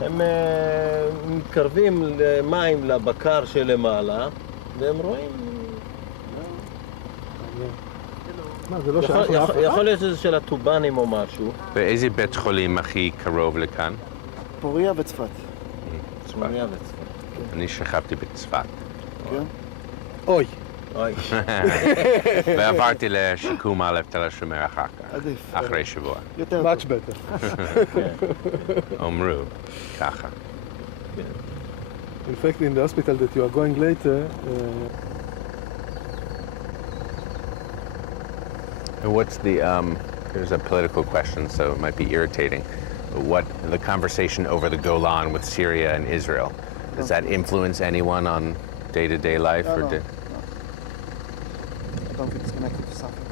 הם מתקרבים למים לבקר שלמעלה, והם רואים... מה, זה לא שייך לאף אחד? יכול להיות שזה של הטובנים או משהו. ואיזה בית חולים הכי קרוב לכאן? פוריה וצפת. שמוניה וצפת. אני שכבתי בצפת. כן? אוי. אוי. ועברתי לשיקום א' תל השומר אחר כך. עדיף. אחרי שבוע. יותר much טוב. better. אומרו, ככה. In fact, in the hospital that you are going later, What's the, here's a political question, so it might be irritating. What, the conversation over the Golan with Syria and Israel, does that influence anyone on day-to-day life? No, or no. I don't think it's connected to something.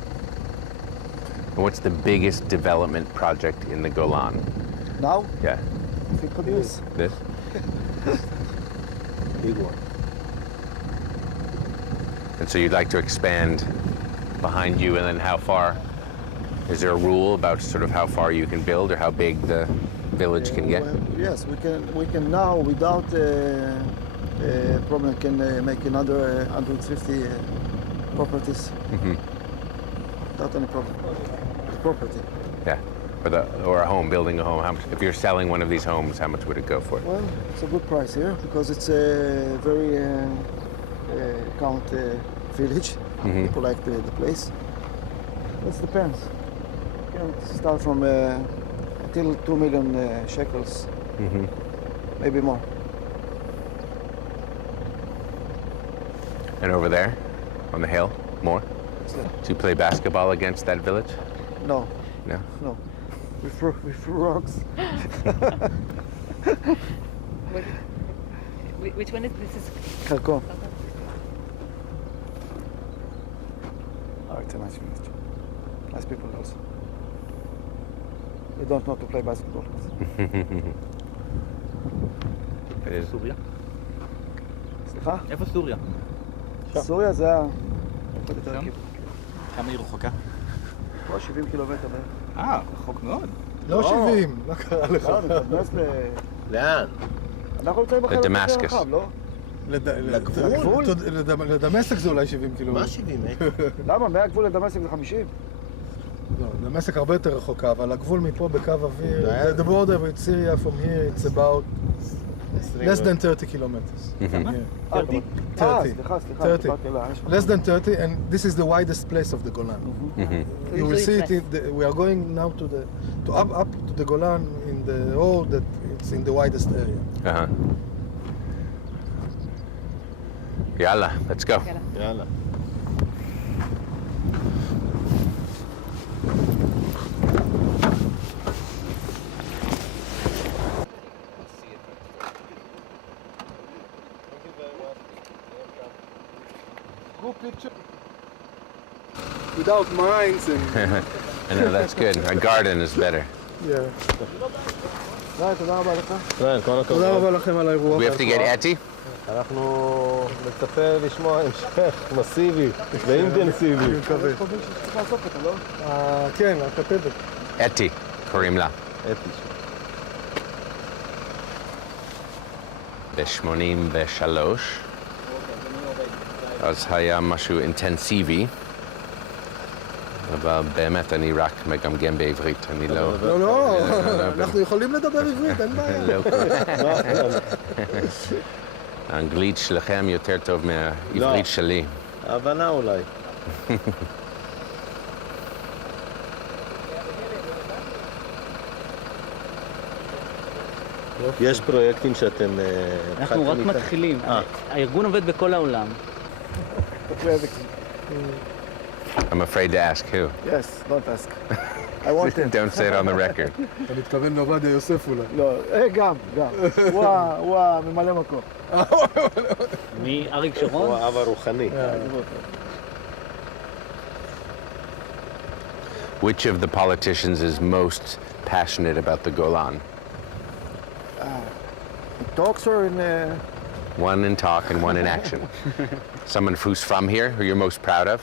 And what's the biggest development project in the Golan? Now, Yeah, I think it is. this? Big one. And so you'd like to expand behind you, and then how far? Is there a rule about sort of how far you can build or how big the village can get? Well, yes, we can now without problem can make another 150 properties without any problem. It's property. Yeah, or a home, building a home. How much, if you're selling one of these homes, how much would it go for? Well, it's a good price here because it's a very count village. People like the place. It depends. You can start from till 2 million shekels, maybe more. And over there, on the hill, more? So, Do you play basketball against that village? no, No? no. We threw rocks. Which one is this? Is Kharkov. Oh, it's a nice village. Nice people also. They don't know to play basketball. סוריה? סליחה? איפה סוריה? סוריה זה ה... כמה היא רחוקה? פה 70 קילומטר בערך. רחוק מאוד. לא 70, מה קרה לך? לא, נכנס ל... לאן? אנחנו נמצאים בחלק יותר לדמשקס. רחב, לא? לגבול? לדמשק זה אולי 70 קילומטר. מה 70? למה? מהגבול לדמשק זה 50? לא, דמשק הרבה יותר רחוקה, אבל הגבול מפה בקו אוויר, the border with Syria from here, it's about less than 30 kilometers. כמה? 30. סליחה, 30. דיברתי על האש. Less than 30, and this is the widest place of the Golan. You will see it. We are going now to up to the Golan in the road that it's in the widest area. Uh-huh. Yalla, let's go. יאללה. Group picture. Without mines and I know, that's good. A garden is better. yeah. תודה רבה לך. כן, כל הכבוד. תודה רבה לכם על האירוע. We have to get Etty? אנחנו נצפה לשמוע המשך מסיבי ואינטנסיבי. אני מקווה. יש פה מישהו שצריך לאסוף אותה, לא? כן, הכתבת. Etty, קוראים לה. אתי. ב-83, אז היה משהו אינטנסיבי, אבל באמת אני רק מגמגם בעברית, אני לא... לא, אנחנו יכולים לדבר עברית, אין בעיה. האנגלית שלכם יותר טוב מהעברית שלי. הבנה אולי. יש פרויקטים שאתם אנחנו רק מתחילים. הארגון עובד בכל העולם. I'm afraid to ask who. Yes, don't ask. I want him. Don't say it on the record. אתה מתכוון לעובדיה יוסף אולי. לא, גם. הוא הממלא מקום. מי? אריק שרון? הוא האב הרוחני. Which of the politicians is most passionate about the Golan? Talks or in... One in talk and one in action. Someone who's from here, who you're most proud of?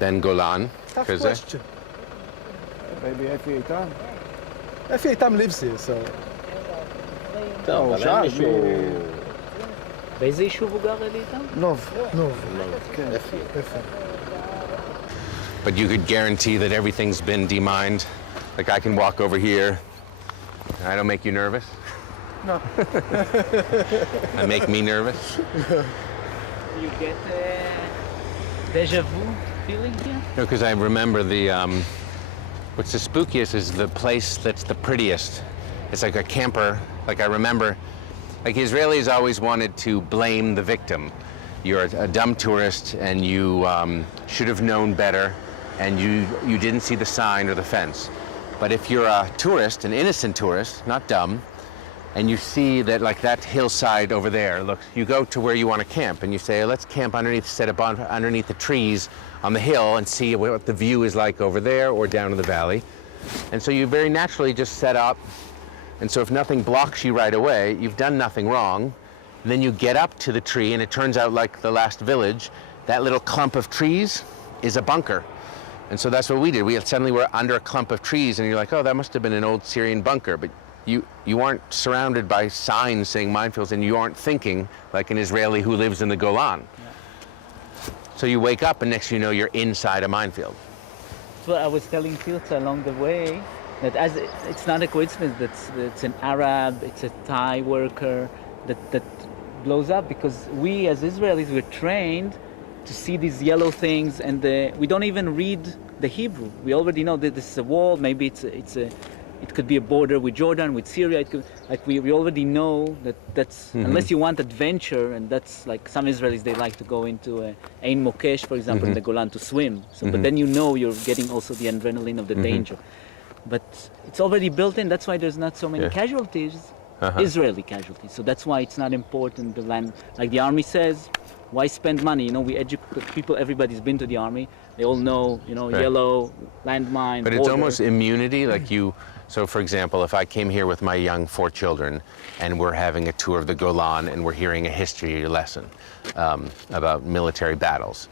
Ben Golan. Tough Kuzey? question. maybe Efi Eitan? Efi Eitam lives here, so... טוב, אבל אין מישהו... באיזה יישוב הוא גר אלי איתם? נוב. נוב, כן. איפה? But you could guarantee that everything's been demined? Like I can walk over here, and I don't make you nervous? No. I make me nervous? You get deja vu feeling here? No, because I remember what's the spookiest is the place that's the prettiest. It's like a camper. Like I remember, like Israelis always wanted to blame the victim. You're a dumb tourist and you should have known better and you didn't see the sign or the fence. But if you're a tourist, an innocent tourist, not dumb, and you see that like that hillside over there, look, you go to where you want to camp and you say, let's camp underneath, set up underneath the trees on the hill and see what the view is like over there or down in the valley. And so you very naturally just set up. And so if nothing blocks you right away, you've done nothing wrong. Then you get up to the tree and it turns out like the last village, that little clump of trees is a bunker. And so that's what we did. We suddenly were under a clump of trees and you're like, oh, that must have been an old Syrian bunker. But you aren't surrounded by signs saying minefields and you aren't thinking like an Israeli who lives in the Golan. Yeah. So you wake up and next thing you know, you're inside a minefield. So I was telling Tirza along the way that as it's not a coincidence that it's an Arab, it's a Thai worker that blows up because we as Israelis were trained to see these yellow things and we don't even read the Hebrew. We already know that this is a wall, maybe it could be a border with Jordan, with Syria. It could, like we already know that's unless you want adventure, and that's like some Israelis they like to go into Ein Mokesh, for example, in the Golan to swim. So, but then you know you're getting also the adrenaline of the danger. But it's already built in. That's why there's not so many casualties, Israeli casualties. So that's why it's not important the land. Like the army says, why spend money? You know, we educate people. Everybody's been to the army. They all know, you know, yellow landmine. But it's almost immunity, like you. So, for example, if I came here with my young 4 children and we're having a tour of the Golan and we're hearing a history lesson about military battles,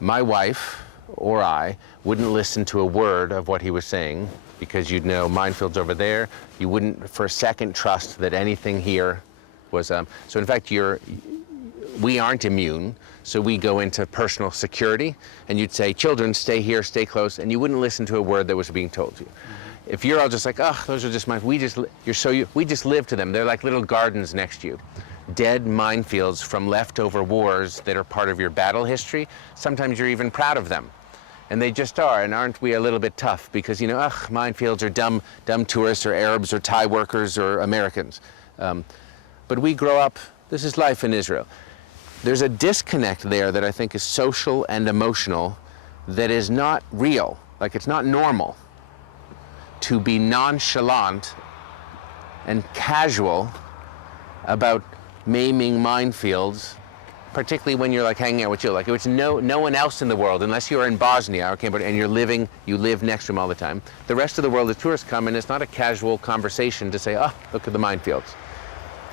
my wife or I wouldn't listen to a word of what he was saying because you'd know minefields over there. You wouldn't for a second trust that anything here was. So, in fact, we aren't immune. So we go into personal security and you'd say, children, stay here, stay close. And you wouldn't listen to a word that was being told to you. If you're all just like, oh, those are just we just live to them. They're like little gardens next to you. Dead minefields from leftover wars that are part of your battle history. Sometimes you're even proud of them. And they just are. And aren't we a little bit tough? Because, you know, minefields are dumb tourists or Arabs or Thai workers or Americans. But we grow up, this is life in Israel. There's a disconnect there that I think is social and emotional that is not real. Like it's not normal to be nonchalant and casual about maiming minefields, particularly when you're like hanging out with children. Like it's no one else in the world, unless you're in Bosnia, okay, and you live next to them all the time. The rest of the world, the tourists come and it's not a casual conversation to say, oh, look at the minefields.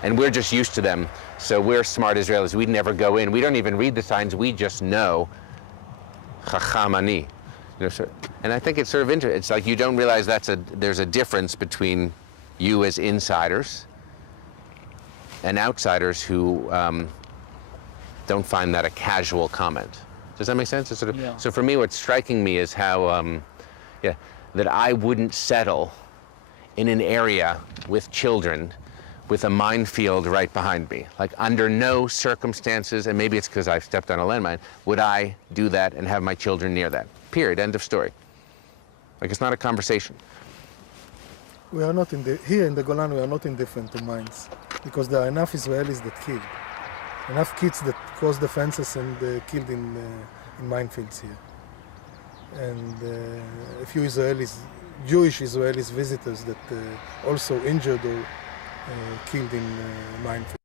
And we're just used to them. So we're smart Israelis. We'd never go in. We don't even read the signs. We just know Chachamani. You know, and I think it's sort of interesting. It's like you don't realize there's a difference between you as insiders and outsiders who don't find that a casual comment. Does that make sense? It's sort of, So for me, what's striking me is how, that I wouldn't settle in an area with children with a minefield right behind me. Like under no circumstances, and maybe it's because I've stepped on a landmine, would I do that and have my children near that. Period. End of story. Like it's not a conversation. We are not here in the Golan, we are not indifferent to mines because there are enough Israelis that killed. Enough kids that crossed the fences and killed in minefields here. And a few Israelis, Jewish Israelis visitors that also injured or killed in minefields.